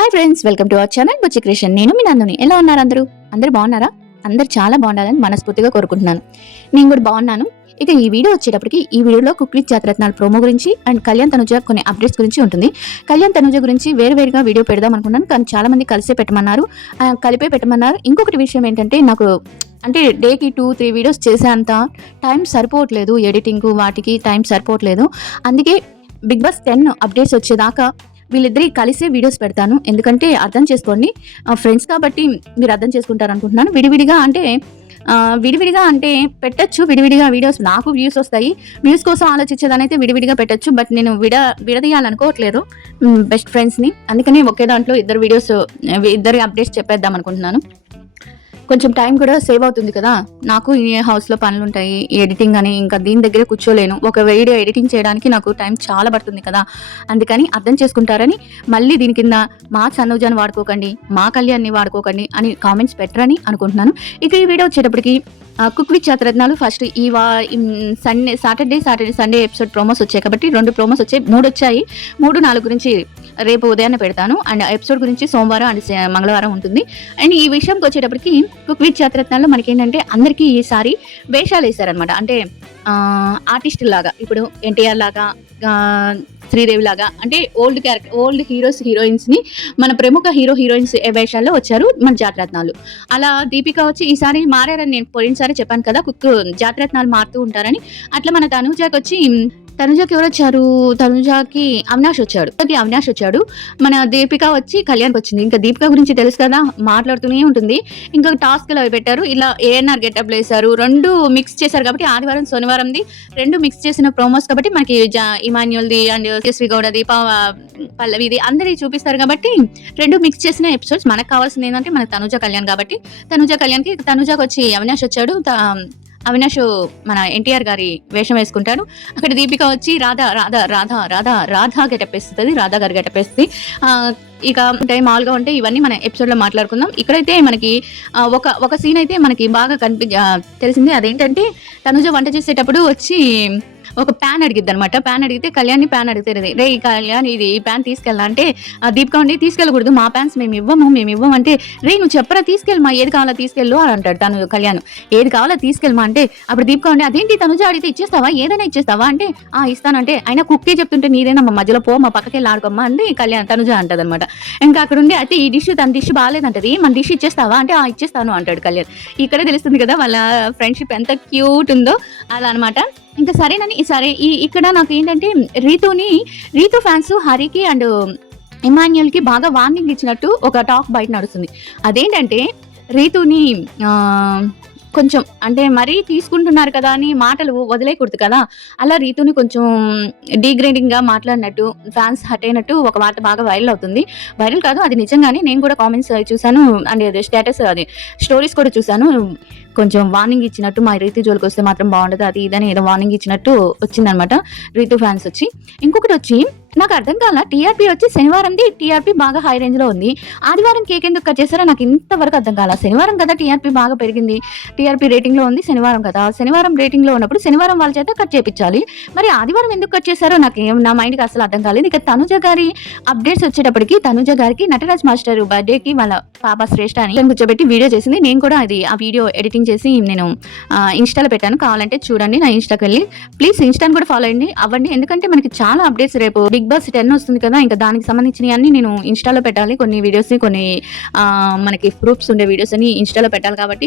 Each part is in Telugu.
Hi friends, welcome to our channel Buchi creation. నేను మీ నందుని. ఎలా ఉన్నారు అందరూ? అందరూ బాగున్నారా? అందరూ చాలా బాగుండాలని మనస్ఫూర్తిగా కోరుకుంటున్నాను. నేను కూడా బాగున్నాను. ఇక ఈ వీడియో వచ్చేటప్పటికి ఈ వీడియోలో కుక్ విత్ జాతరత్నాలు ప్రోమో గురించి అండ్ కళ్యాణ్ తనుజ కొన్ని అప్డేట్స్ గురించి ఉంటుంది. కళ్యాణ్ తనుజ గురించి వేరువేరుగా వీడియో పెడదాం అనుకున్నాను, కానీ చాలా మంది కలిపే పెట్టమన్నారు. ఇంకొకటి విషయం ఏంటంటే, నాకు అంటే డేకి 2-3 వీడియోస్ చేసేంత టైం సరిపోవట్లేదు. ఎడిటింగ్ వాటికి టైం సరిపోవట్లేదు. అందుకే బిగ్ బాస్ 10 అప్డేట్స్ వచ్చేదాకా వీళ్ళిద్దరి కలిసే వీడియోస్ పెడతాను. ఎందుకంటే అర్థం చేసుకోండి, ఫ్రెండ్స్ కాబట్టి మీరు అర్థం చేసుకుంటారు అనుకుంటున్నాను. విడివిడిగా అంటే పెట్టచ్చు. విడివిడిగా వీడియోస్ నాకు వ్యూస్ వస్తాయి. వ్యూస్ కోసం ఆలోచించేదాని అయితే విడివిడిగా పెట్టచ్చు. బట్ నేను విడదీయాలనుకోవట్లేదు బెస్ట్ ఫ్రెండ్స్ని. అందుకని ఒకే దాంట్లో ఇద్దరి అప్డేట్స్ చెప్పేద్దాం అనుకుంటున్నాను. కొంచెం టైం కూడా సేవ్ అవుతుంది కదా. నాకు ఈ హౌస్లో పనులు ఉంటాయి, ఎడిటింగ్ అని, ఇంకా దీని దగ్గర కూర్చోలేను. ఒక వీడియో ఎడిటింగ్ చేయడానికి నాకు టైం చాలా పడుతుంది కదా. అందుకని అర్థం చేసుకుంటారని, మళ్ళీ దీని కింద మా తనుజాని వాడుకోకండి, మా కళ్యాణ్ని వాడుకోకండి అని కామెంట్స్ పెట్టరని అనుకుంటున్నాను. ఇక ఈ వీడియో వచ్చేటప్పటికి కుక్ విత్ జాతరత్నాలు ఫస్ట్ ఈ సాటర్డే సండే ఎపిసోడ్ ప్రోమోస్ వచ్చాయి కాబట్టి 2 ప్రోమోస్ వచ్చాయి. 3 వచ్చాయి. 3-4 గురించి రేపు ఉదయాన్నే పెడతాను. అండ్ ఎపిసోడ్ గురించి సోమవారం అండ్ మంగళవారం ఉంటుంది. అండ్ ఈ విషయంకి వచ్చేటప్పటికి కుక్ విత్ జాతరత్నాల్లో మనకేంటంటే అందరికీ ఈసారి వేషాలు వేశారనమాట. అంటే ఆర్టిస్ట్ లాగా, ఇప్పుడు ఎన్టీఆర్ లాగా, శ్రీదేవి లాగా, అంటే ఓల్డ్ హీరోయిన్స్ ని మన ప్రముఖ హీరోయిన్స్ వేషాల్లో వచ్చారు మన జాతరత్నాలు. అలా దీపిక వచ్చి ఈసారి మారారని నేను పోయినసారి చెప్పాను కదా, జాతరత్నాలు మారుతూ ఉంటారని. అట్లా మన తనుజాకి ఎవరు వచ్చారు? తనుజాకి అవినాష్ వచ్చాడు. మన దీపిక వచ్చి కళ్యాణ్కి వచ్చింది. ఇంకా దీపిక గురించి తెలుసు కదా, మాట్లాడుతూనే ఉంటుంది. ఇంకా టాస్క్లు అవి పెట్టారు. ఇలా ఏఎన్ఆర్ గెటప్ వేశారు. 2 మిక్స్ చేశారు కాబట్టి ఆదివారం శనివారంది 2 మిక్స్ చేసిన ప్రోమోస్ కాబట్టి మనకి ఇమాన్యుల్ది అండ్ యశ్వి గౌడది, పల్లవిది అందరి చూపిస్తారు కాబట్టి 2 మిక్స్ చేసిన ఎపిసోడ్స్. మనకు కావాల్సింది ఏంటంటే మన తనుజ కళ్యాణ్ కాబట్టి తనుజాకి వచ్చి అవినాష్ వచ్చాడు. అవినాష్ మన ఎన్టీఆర్ గారి వేషం వేసుకుంటాడు. అక్కడ దీపిక వచ్చి రాధా గెటప్ వేస్తుంది. రాధా గారి గెటప్ వేస్తుంది. ఇక మామూలుగా ఉంటే ఇవన్నీ మన ఎపిసోడ్ లో మాట్లాడుకుందాం. ఇక్కడైతే మనకి ఒక సీన్ అయితే మనకి బాగా తెలిసింది. అదేంటంటే తనుజ వంట చేసేటప్పుడు వచ్చి ఒక ప్యాన్ అడిగిద్ది అనమాట. ప్యాన్ అడిగితే కళ్యాణ్ ప్యాన్ అడిగితే, రే కళ్యాణ్ ఇది ఈ ప్యాన్ తీసుకెళ్ళా అంటే, దీపిక ఉండి తీసుకెళ్ళకూడదు, మా ప్యాన్స్ మేము ఇవ్వము అంటే, రే నువ్వు చెప్పరా తీసుకెళ్ళమా, ఏది కావాలో తీసుకెళ్ళు అని అంటాడు తను కళ్యాణ్. ఏది కావాలో తీసుకెళ్ళమా అంటే, అప్పుడు దీపిక ఉండి అదేంటి తనుజ అడిగితే ఇచ్చేస్తావా, ఏదైనా ఇచ్చేస్తావా అంటే, ఇస్తానంటే, అయినా కుక్కే చెప్తుంటే నీరేనమ్మా మధ్యలో పో, మా పక్కకి వెళ్ళి ఆడుకోమ్మా అంటే తనుజ అంటది అనమాట. ఇంకా అక్కడ ఉండి అయితే ఈ తన డిష్ బాగాలేదంటది, మన డిష్ ఇచ్చేస్తావా అంటే ఇచ్చేస్తాను అంటాడు కళ్యాణ్. ఇక్కడే తెలుస్తుంది కదా వాళ్ళ ఫ్రెండ్షిప్ ఎంత క్యూట్ ఉందో అలా అనమాట. ఇంకా సరేనని ఇక్కడ నాకు ఏంటంటే రీతు ఫ్యాన్స్ హరికి అండ్ ఇమాన్యుయల్కి బాగా వార్నింగ్ ఇచ్చినట్టు ఒక టాక్ బయట నడుస్తుంది. అదేంటంటే రీతుని కొంచెం అంటే మరీ తీసుకుంటున్నారు కదా అని మాటలు వదిలేయకూడదు కదా. అలా రీతుని కొంచెం డీగ్రేడింగ్ గా మాట్లాడినట్టు, ఫ్యాన్స్ హట్ అయినట్టు ఒక మాట బాగా వైరల్ అవుతుంది. వైరల్ కాదు, అది నిజంగానే. నేను కూడా కామెంట్స్ చూసాను అండ్ స్టేటస్ అది స్టోరీస్ కూడా చూసాను. కొంచెం వార్నింగ్ ఇచ్చినట్టు, మా రీతు జోలికి వస్తే మాత్రం బాగుండదు అది ఇదని ఏదో వార్నింగ్ ఇచ్చినట్టు వచ్చిందనమాట రీతు ఫ్యాన్స్ వచ్చి. ఇంకొకటి వచ్చి నాకు అర్థం కాల, టీఆర్పీ వచ్చి శనివారంది టీఆర్పీ బాగా హై రేంజ్ లో ఉంది. ఆదివారం కేక్ ఎందుకు కట్ చేస్తారో నాకు ఇంతవరకు అర్థం కాల. శనివారం కదా టీఆర్పీ బాగా పెరిగింది, టీఆర్పీ రేటింగ్ లో ఉంది. శనివారం కదా, శనివారం రేటింగ్ లో ఉన్నప్పుడు శనివారం వాళ్ళ చేత కట్ చేయించాలి. మరి ఆదివారం ఎందుకు కట్ చేశారో నా మైండ్ కి అసలు అర్థం కాలేదు. ఇక తనుజ గారి అప్డేట్స్ వచ్చేటప్పటికి తనుజ గారికి నటరాజ్ మాస్టర్ బర్త్డేకి వాళ్ళ పాప శ్రేష్ఠ అని కూర్చోబెట్టి వీడియో చేసింది. నేను కూడా ఆ వీడియో ఎడిటింగ్ చేసి నేను ఇన్స్టాలో పెట్టాను. కావాలంటే చూడండి నా ఇన్స్టాకి వెళ్ళి. ప్లీజ్ ఇన్స్టాని కూడా ఫాలో అవ్వండి. ఎందుకంటే మనకి చాలా అప్డేట్స్ రేపు బిగ్ బాస్ 10 వస్తుంది కదా, ఇంకా దానికి సంబంధించినవి అన్ని నేను ఇన్స్టాలో పెట్టాలి. కొన్ని వీడియోస్, కొన్ని మనకి ప్రూఫ్స్ ఉండే వీడియోస్ అని ఇన్స్టాలో పెట్టాలి కాబట్టి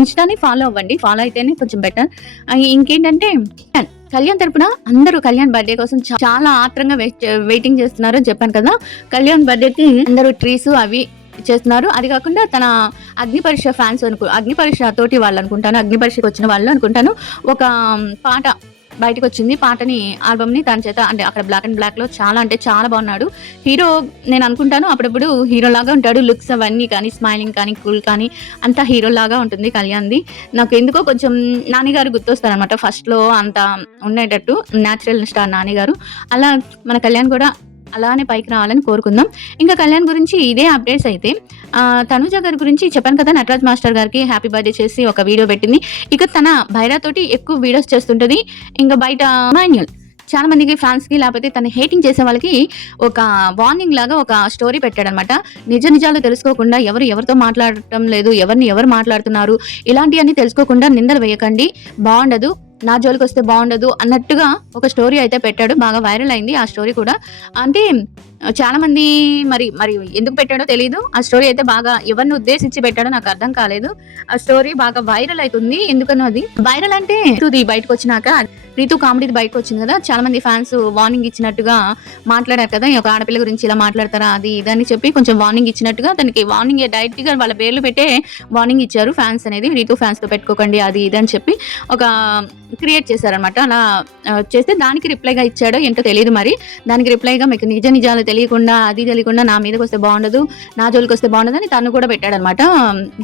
ఇన్స్టాని ఫాలో అవ్వండి. ఫాలో అయితేనే కొంచెం బెటర్. ఇంకేంటంటే కళ్యాణ్ తరపున అందరూ కళ్యాణ్ బర్త్డే కోసం చాలా ఆత్రంగా వెయిటింగ్ చేస్తున్నారు అని చెప్పాను కదా. కళ్యాణ్ బర్త్డేకి అందరూ ట్రీస్ అవి చేస్తున్నారు. అది కాకుండా తన అగ్ని పరీక్ష ఫ్యాన్స్ అగ్ని పరీక్ష తోటి వాళ్ళు అనుకుంటాను, అగ్ని పరీక్షకు వచ్చిన వాళ్ళు అనుకుంటాను, ఒక పాట బయటకు వచ్చింది. పాటని ఆల్బమ్ ని తన చేత, అంటే అక్కడ బ్లాక్ అండ్ బ్లాక్ లో చాలా అంటే చాలా బాగున్నాడు హీరో. నేను అనుకుంటాను అప్పుడప్పుడు హీరో లాగా ఉంటాడు. లుక్స్ అవన్నీ కానీ, స్మైలింగ్ కానీ, కూల్ కానీ అంతా హీరో లాగా ఉంటుంది కళ్యాణ్ది. నాకు ఎందుకో కొంచెం నానిగారు గుర్తొస్తారు అనమాట. ఫస్ట్ లో అంత ఉండేటట్టు న్యాచురల్ స్టార్ నానిగారు. అలా మన కళ్యాణ్ కూడా అలానే పైకి రావాలని కోరుకుందాం. ఇంకా కళ్యాణ్ గురించి ఇదే అప్డేట్స్ అయితే, తనుజ గారి గురించి చెప్పాను కదా, నటరాజ్ మాస్టర్ గారికి హ్యాపీ బర్త్డే చేసి ఒక వీడియో పెట్టింది. ఇక తన భైరా తోటి ఎక్కువ వీడియోస్ చేస్తుంటది. ఇంకా బయట చాలా మందికి ఫ్యాన్స్‌కి లేకపోతే తను హేటింగ్ చేసే వాళ్ళకి ఒక వార్నింగ్ లాగా ఒక స్టోరీ పెట్టాడనమాట. నిజాలు తెలుసుకోకుండా ఎవరితో మాట్లాడటం లేదు, ఎవరిని ఎవరు మాట్లాడుతున్నారు, ఇలాంటియన్నీ తెలుసుకోకుండా నిందలు వేయకండి. బావుండదు. నా జోలికొస్తే బావుండదు అన్నట్టుగా ఒక స్టోరీ అయితే పెట్టాడు. బాగా వైరల్ అయింది ఆ స్టోరీ కూడా. అంటే చాలా మంది మరి ఎందుకు పెట్టాడో తెలీదు. ఆ స్టోరీ అయితే బాగా ఎవరిని ఉద్దేశించి పెట్టాడో నాకు అర్థం కాలేదు. ఆ స్టోరీ బాగా వైరల్ అయితుంది. ఎందుకనో అది వైరల్ అంటే రీతుది బయటకొచ్చినాక రీతు కామెడీది బయటకొచ్చింది కదా! చాలా మంది ఫ్యాన్స్ వార్నింగ్ ఇచ్చినట్టుగా మాట్లాడారు కదా! ఒక ఆడపిల్ల గురించి ఇలా మాట్లాడతారా అది ఇది అని చెప్పి కొంచెం వార్నింగ్ ఇచ్చినట్టుగా తనకి వార్నింగ్ డైరెక్ట్‌గా వాళ్ళ పేర్లు పెట్టే వార్నింగ్ ఇచ్చారు ఫ్యాన్స్ అనేది. రీతు ఫ్యాన్స్‌తో పెట్టుకోకండి అది ఇది అని చెప్పి ఒక క్రియేట్ చేశారనమాట. అలా చేస్తే దానికి రిప్లైగా ఇచ్చాడో ఏంటో తెలీదు మరి. దానికి రిప్లైగా మీకు నిజాలు తెలియకుండా అది తెలియకుండా నా మీదకొస్తే బావుండదు, నా జోలికొస్తే బావుండదని తను కూడా పెట్టాడనమాట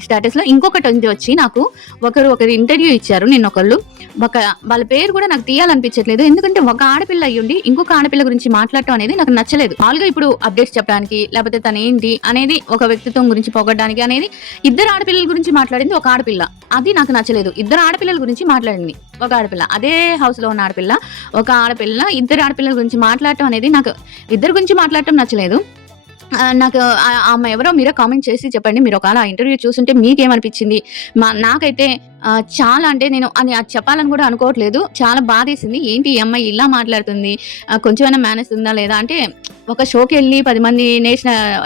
స్టేటస్‌లో. ఇంకొకటి వచ్చి నాకు ఒకరు ఇంటర్వ్యూ ఇచ్చారు నిన్నొకళ్ళు. వాళ్ళ పేరు కూడా నాకు తీయాలనిపించట్లేదు. ఎందుకంటే ఒక ఆడపిల్ల అయ్యుండి ఇంకొక ఆడపిల్ల గురించి మాట్లాడటం అనేది నాకు నచ్చలేదు. మామూలుగా ఇప్పుడు అప్డేట్స్ చెప్పడానికి లేకపోతే తనేంటి అనేది ఒక వ్యక్తిత్వం గురించి పొగడ్డానికి అనేది ఇద్దరు ఆడపిల్లల గురించి మాట్లాడింది ఒక ఆడపిల్ల. అది నాకు నచ్చలేదు. ఇద్దరు ఆడపిల్లల గురించి మాట్లాడింది ఒక ఆడపిల్ల. అదే హౌస్‌లో ఉన్న ఆడపిల్ల, ఒక ఆడపిల్ల ఇద్దరు ఆడపిల్లల గురించి మాట్లాడటం అనేది నాకు ఇద్దరి గురించి మాట్లాడటం నచ్చలేదు. నాకు ఆమె ఎవరో మీరే కామెంట్ చేసి చెప్పండి. మీరు ఒకవేళ ఆ ఇంటర్వ్యూ చూసుంటే మీకేమనిపించింది? నాకైతే చాలా అంటే నేను అది చెప్పాలని కూడా అనుకోవట్లేదు. చాలా బాధేసింది. ఏంటి ఈ అమ్మాయి ఇలా మాట్లాడుతుంది? కొంచెమైనా మేనర్స్ ఉందా లేదా? అంటే ఒక షోకెళ్ళి 10 మంది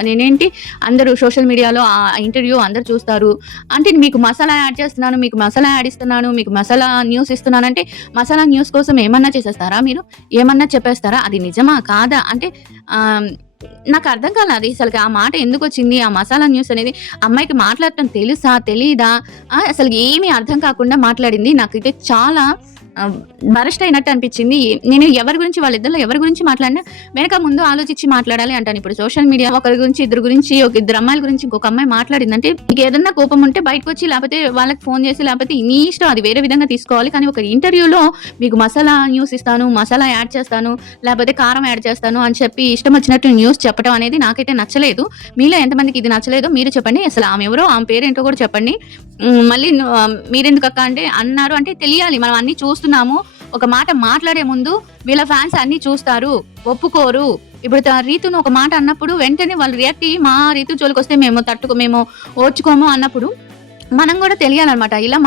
నేనేంటి అందరూ సోషల్ మీడియాలో ఆ ఇంటర్వ్యూ అందరూ చూస్తారు. అంటే మీకు మసాలా యాడ్ చేస్తున్నాను, మీకు మసాలా యాడ్ ఇస్తున్నాను, మీకు మసాలా న్యూస్ ఇస్తున్నానంటే మసాలా న్యూస్ కోసం ఏమన్నా చేసేస్తారా మీరు? ఏమన్నా చెప్పేస్తారా? అది నిజమా? కాదా? అంటే నాకు అర్థం కాలే అది అసలకి ఆ మాట ఎందుకొచ్చింది? ఆ మసాలా న్యూస్ అనేది అమ్మాయికి మాట్లాడటం తెలుసా? తెలీదా? అసలు ఏమీ అర్థం కాకుండా మాట్లాడింది. నాకైతే చాలా బరస్ట్ అయినట్టు అనిపించింది. నేను వాళ్ళిద్దరిలో ఎవరి గురించి మాట్లాడినా వెనక ముందు ఆలోచించి మాట్లాడాలి అంటాను. ఇప్పుడు సోషల్ మీడియా ఒకరి గురించి, ఇద్దరు అమ్మాయిల గురించి ఇంకొక అమ్మాయి మాట్లాడిందంటే మీకు ఏదన్నా కోపం ఉంటే బయటకొచ్చి లేకపోతే వాళ్ళకి ఫోన్ చేసి లేకపోతే నీ ఇష్టం అది వేరే విధంగా తీసుకోవాలి. కానీ ఒక ఇంటర్వ్యూలో మీకు మసాలా న్యూస్ ఇస్తాను, మసాలా యాడ్ చేస్తాను, లేకపోతే కారం యాడ్ చేస్తాను అని చెప్పి ఇష్టం వచ్చినట్టు న్యూస్ చెప్పడం అనేది నాకైతే నచ్చలేదు. మీలో ఎంతమందికి ఇది నచ్చలేదో మీరు చెప్పండి. అసలు ఆమె ఎవరో ఆమె పేరేంటో కూడా చెప్పండి. మళ్ళీ మీరెందుకక్క అంటే అన్నారు అంటే తెలియాలి. మనం అన్ని చూస్తున్నాము. ఒక మాట మాట్లాడే ముందు వీళ్ళ ఫ్యాన్స్ అన్ని చూస్తారు, ఒప్పుకోరు. ఇప్పుడు రీతును ఒక మాట అన్నప్పుడు వెంటనే వాళ్ళు రియాక్ట్ అయ్యి మా రీతు జోలికొస్తే మేము ఓర్చుకోము అన్నప్పుడు మనం కూడా తెలియాలన్నమాట. ఇలా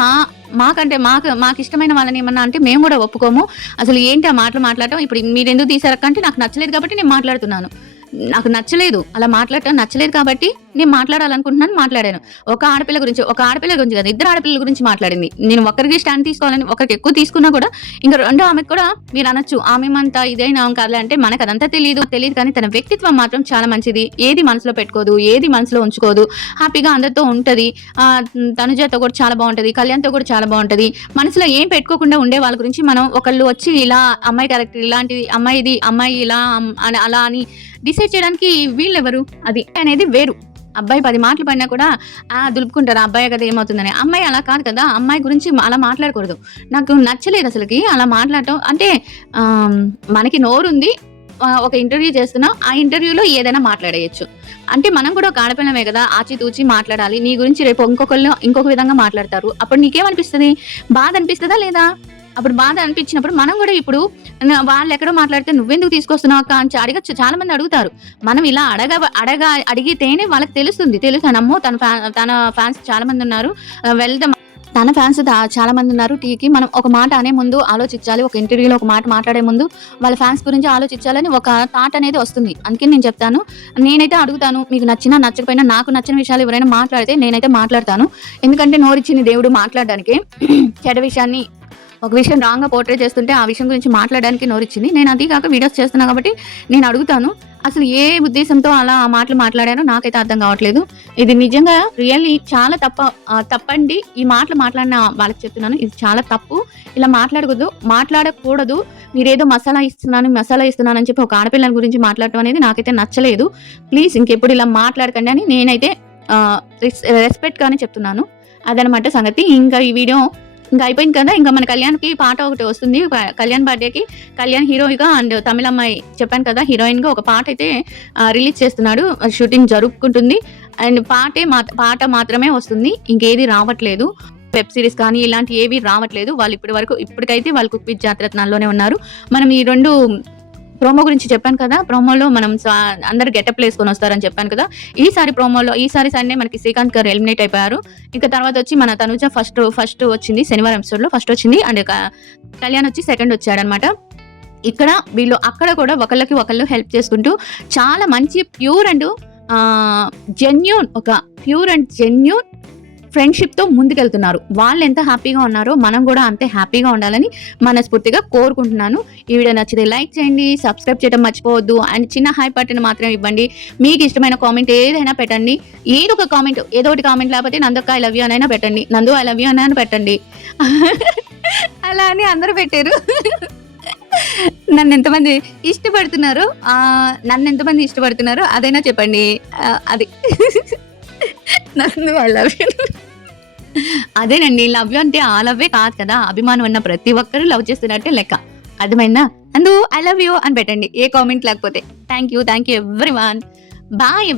మాకు ఇష్టమైన వాళ్ళని ఏమన్నా అంటే మేము కూడా ఒప్పుకోము. అసలు ఏంటి ఆ మాటలు మాట్లాడటం? ఇప్పుడు మీరెందుకు తీసారక్క అంటే నాకు నచ్చలేదు కాబట్టి నేను మాట్లాడుతున్నాను. నాకు నచ్చలేదు, అలా మాట్లాడటం నచ్చలేదు కాబట్టి నేను మాట్లాడాలనుకుంటున్నాను, మాట్లాడాను. ఒక ఆడపిల్ల గురించి కాదు, ఇద్దరు ఆడపిల్లల గురించి మాట్లాడింది. నేను ఒకరికి స్టాండ్ తీసుకోవాలని ఒకరికి ఎక్కువ తీసుకున్నా కూడా ఇంకా రెండో ఆమెకు కూడా మీరు అనొచ్చు ఆమెమంతా ఇదైనా కాదులే అంటే మనకు అదంతా తెలియదు కానీ తన వ్యక్తిత్వం మాత్రం చాలా మంచిది. ఏది మనసులో పెట్టుకోదు, ఏది మనసులో ఉంచుకోదు, హ్యాపీగా అందరితో ఉంటది. తనుజతో కూడా చాలా బాగుంటది, కళ్యాణ్తో కూడా చాలా బాగుంటది. మనసులో ఏం పెట్టుకోకుండా ఉండే వాళ్ళ గురించి మనం ఒకళ్ళు వచ్చి ఇలా అమ్మాయి క్యారెక్టర్ ఇలాంటిది, అమ్మాయి ఇలా అలా అని డిసైడ్ చేయడానికి వీళ్ళెవరు? అది అనేది వేరు. అబ్బాయి 10 మాటలు పడినా కూడా దులుపుకుంటారు అబ్బాయి కదా ఏమవుతుందని. అమ్మాయి అలా కాదు కదా, అమ్మాయి గురించి అలా మాట్లాడకూడదు. నాకు నచ్చలేదు అసలుకి అలా మాట్లాడటం. అంటే మనకి నోరుంది, ఒక ఇంటర్వ్యూ చేస్తున్నాం, ఆ ఇంటర్వ్యూలో ఏదైనా మాట్లాడేయచ్చు. అంటే మనం కూడా ఒక ఆడపిల్లమే కదా, ఆచితూచి మాట్లాడాలి. నీ గురించి రేపు ఇంకొక విధంగా మాట్లాడతారు. అప్పుడు నీకేమనిపిస్తుంది? బాధ అనిపిస్తుందా లేదా? అప్పుడు బాధ అనిపించినప్పుడు మనం కూడా ఇప్పుడు వాళ్ళు ఎక్కడో మాట్లాడితే నువ్వెందుకు తీసుకొస్తున్నావు అక్క అని అడగచ్చు. చాలా మంది అడుగుతారు. మనం ఇలా అడిగితేనే వాళ్ళకి తెలుస్తుంది. అమ్మో తన ఫ్యాన్స్ చాలా మంది ఉన్నారు, వెళ్దాం. తన ఫ్యాన్స్ చాలా మంది ఉన్నారు టీకి. మనం ఒక మాట అనే ముందు ఆలోచించాలి. ఒక ఇంటర్వ్యూలో ఒక మాట మాట్లాడే ముందు వాళ్ళ ఫ్యాన్స్ గురించి ఆలోచించాలని ఒక థాట్ అనేది వస్తుంది. అందుకని నేను చెప్తాను, నేనైతే అడుగుతాను. మీకు నచ్చినా నచ్చకపోయినా నాకు నచ్చిన విషయాలు ఎవరైనా మాట్లాడితే నేనైతే మాట్లాడతాను. ఎందుకంటే నోరిచ్చింది దేవుడు మాట్లాడడానికి. చెడ్డ విషయాన్ని ఒక విషయం రాంగ్గా పోర్ట్రే చేస్తుంటే ఆ విషయం గురించి మాట్లాడడానికి నోరిచ్చింది. నేను అది కాక వీడియోస్ చేస్తున్నా కాబట్టి నేను అడుగుతాను. అసలు ఏ ఉద్దేశంతో అలా ఆ మాటలు మాట్లాడారో నాకైతే అర్థం కావట్లేదు. ఇది నిజంగా రియల్లీ చాలా తప్పండి. ఈ మాటలు మాట్లాడిన వాళ్ళకి చెప్తున్నాను, ఇది చాలా తప్పు. ఇలా మాట్లాడకూడదు. మీరేదో మసాలా ఇస్తున్నాను అని చెప్పి ఒక ఆడపిల్లల గురించి మాట్లాడటం అనేది నాకైతే నచ్చలేదు. ప్లీజ్ ఇంకెప్పుడు ఇలా మాట్లాడకండి అని నేనైతే రెస్పెక్ట్ గానే చెప్తున్నాను. అదనమాట సంగతి. ఇంకా ఈ వీడియో ఇంకా అయిపోయింది కదా. ఇంకా మన కళ్యాణ్కి పాట ఒకటి వస్తుంది. కళ్యాణ్ బర్త్డేకి కళ్యాణ్ హీరోగా అండ్ తమిళ అమ్మాయి చెప్పాను కదా హీరోయిన్ గా ఒక పాట అయితే రిలీజ్ చేస్తున్నాడు. షూటింగ్ జరుపుకుంటుంది అండ్ పాట మాత్రమే వస్తుంది, ఇంకేది రావట్లేదు. వెబ్ సిరీస్ కానీ ఇలాంటి ఏవి రావట్లేదు. వాళ్ళు ఇప్పటికైతే వాళ్ళు కుక్ విత్ జాతిరత్నాల్లోనే ఉన్నారు. మనం ఈ 2 ప్రోమో గురించి చెప్పాను కదా! ప్రోమోలో మనం అందరూ గెటప్‌లు ఏసుకొని వస్తారని చెప్పాను కదా! ఈసారి సండే మనకి శ్రీకాంత్ గారు ఎలిమినేట్ అయిపోయారు. ఇంకా తర్వాత వచ్చి మన తనుజ ఫస్ట్ వచ్చింది. శనివారం ఎపిసోడ్‌లో ఫస్ట్ వచ్చింది. అండ్ కళ్యాణ్ వచ్చి సెకండ్ వచ్చాడనమాట. ఇక్కడ వీళ్ళు అక్కడ కూడా ఒకళ్ళకి ఒకళ్ళు హెల్ప్ చేసుకుంటూ చాలా మంచి ప్యూర్ అండ్ జెన్యూన్ ఫ్రెండ్‌షిప్‌తో ముందుకెళ్తున్నారు. వాళ్ళు ఎంత హ్యాపీగా ఉన్నారో మనం కూడా అంతే హ్యాపీగా ఉండాలని మనస్ఫూర్తిగా కోరుకుంటున్నాను. ఈ వీడియో నచ్చితే లైక్ చేయండి, సబ్స్క్రైబ్ చేయడం మర్చిపోవద్దు అండ్ చిన్న హై బటన్ మాత్రం ఇవ్వండి. మీకు ఇష్టమైన కామెంట్ ఏదైనా పెట్టండి. ఏదో ఒక కామెంట్, ఏదో ఒకటి కామెంట్ లేకపోతే నందక్క ఐ లవ్ యూ అనైనా పెట్టండి. నందు ఐ లవ్ యూ అనైనా పెట్టండి. అలా అని అందరూ పెట్టారు. నన్ను ఎంతమంది ఇష్టపడుతున్నారో అదైనా చెప్పండి. అది నందు ఐ లవ్ యూ. అదేనండి, లవ్ యూ అంటే ఆ లవ్వే కాదు కదా, అభిమానం ఉన్న ప్రతి ఒక్కరు లవ్ చేస్తున్నట్టే లెక్క. అర్థమైందా? అందు ఐ లవ్ యూ అని పెట్టండి, ఏ కామెంట్ లేకపోతే. Thank you everyone. బాయ్.